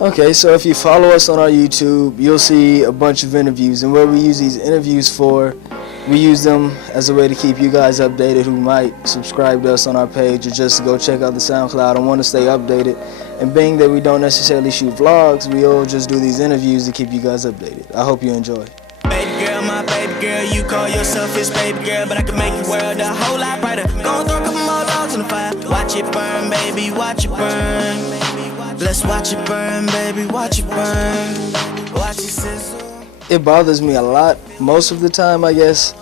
Okay, so if you follow us on our YouTube, you'll see a bunch of interviews, and what we use these interviews for, we use them as a way to keep you guys updated who might subscribe to us on our page or just go check out the SoundCloud and want to stay updated. And being that we don't necessarily shoot vlogs, we all just do these interviews to keep you guys updated. I hope you enjoy. Baby girl, my baby girl, you call yourself his baby girl, but I can make your world a whole lot brighter. Go throw a couple more logs in the fire. Watch it burn, baby, watch it burn. Let's watch it burn, baby, watch it burn. Watch it sizzle. It bothers me a lot most of the time, I guess,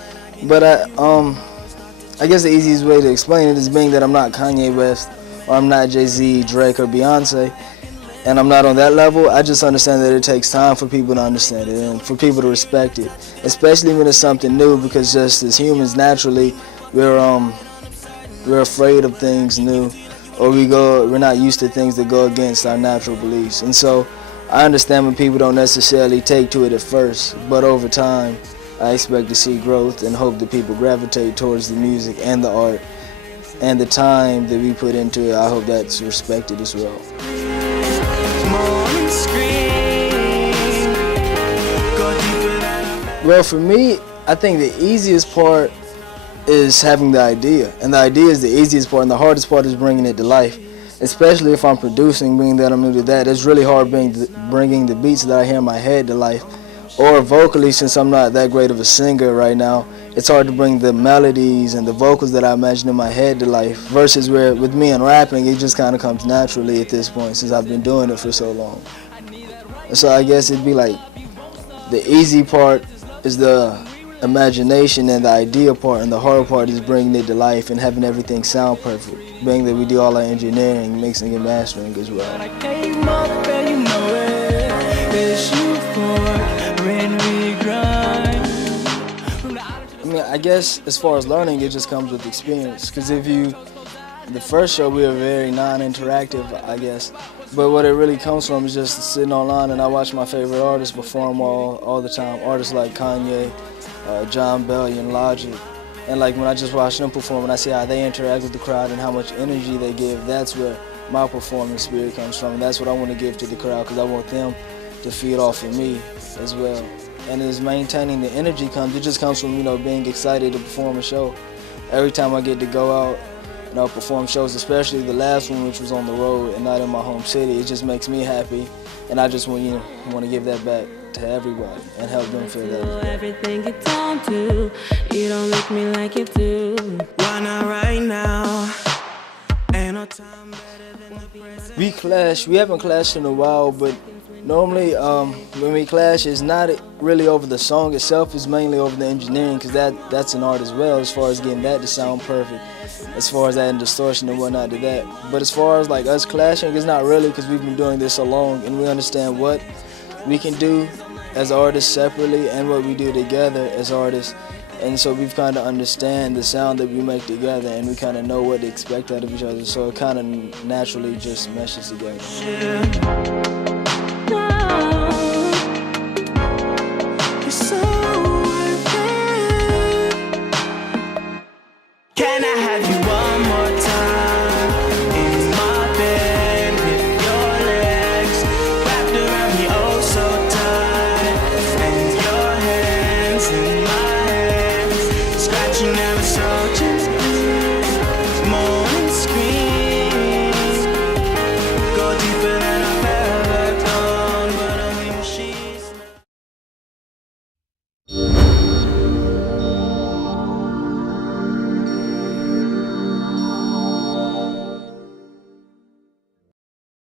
but I guess the easiest way to explain it is being that I'm not Kanye West, or I'm not Jay-Z, Drake, or Beyonce, and I'm not on that level. I just understand that it takes time for people to understand it and for people to respect it, especially when it's something new, because just as humans, naturally, we're afraid of things new, or we're not used to things that go against our natural beliefs. And so I understand when people don't necessarily take to it at first, but over time, I expect to see growth and hope that people gravitate towards the music and the art, and the time that we put into it, I hope that's respected as well. Well, for me, I think the easiest part is having the idea, and the idea is the easiest part, and the hardest part is bringing it to life. Especially if I'm producing, being that I'm new to that, it's really hard bringing the beats that I hear in my head to life. Or vocally, since I'm not that great of a singer right now, it's hard to bring the melodies and the vocals that I imagine in my head to life. Versus where with me and rapping, it just kind of comes naturally at this point, since I've been doing it for so long. So I guess it'd be like the easy part is the imagination and the idea part, and the hard part is bringing it to life and having everything sound perfect, being that we do all our engineering, mixing and mastering as well. I mean, I guess as far as learning, it just comes with experience, because the first show we were very non-interactive, I guess, but what it really comes from is just sitting online and I watch my favorite artists perform all the time, artists like Kanye, John Bellion, Logic, and like when I just watch them perform and I see how they interact with the crowd and how much energy they give, that's where my performance spirit comes from, and that's what I want to give to the crowd, because I want them to feed off of me as well. And as maintaining the energy it just comes from, being excited to perform a show. Every time I get to go out, perform shows, especially the last one, which was on the road and not in my home city, it just makes me happy, and I just want to give that back to everybody and help them feel that. Everything you don't do, you don't look me like you do. Why not right now? Ain't no time better than the present. We clash. We haven't clashed in a while, but normally when we clash, it's not really over the song itself, it's mainly over the engineering, because that's an art as well, as far as getting that to sound perfect, as far as adding distortion and whatnot to that. But as far as like us clashing, it's not really, because we've been doing this so long and we understand what we can do as artists separately and what we do together as artists. And so we've kind of understand the sound that we make together, and we kind of know what to expect out of each other, so it kind of naturally just meshes together. Can I have you one more time in my bed with your legs wrapped around me oh so tight, and your hands in my hands, scratching ever so gently, more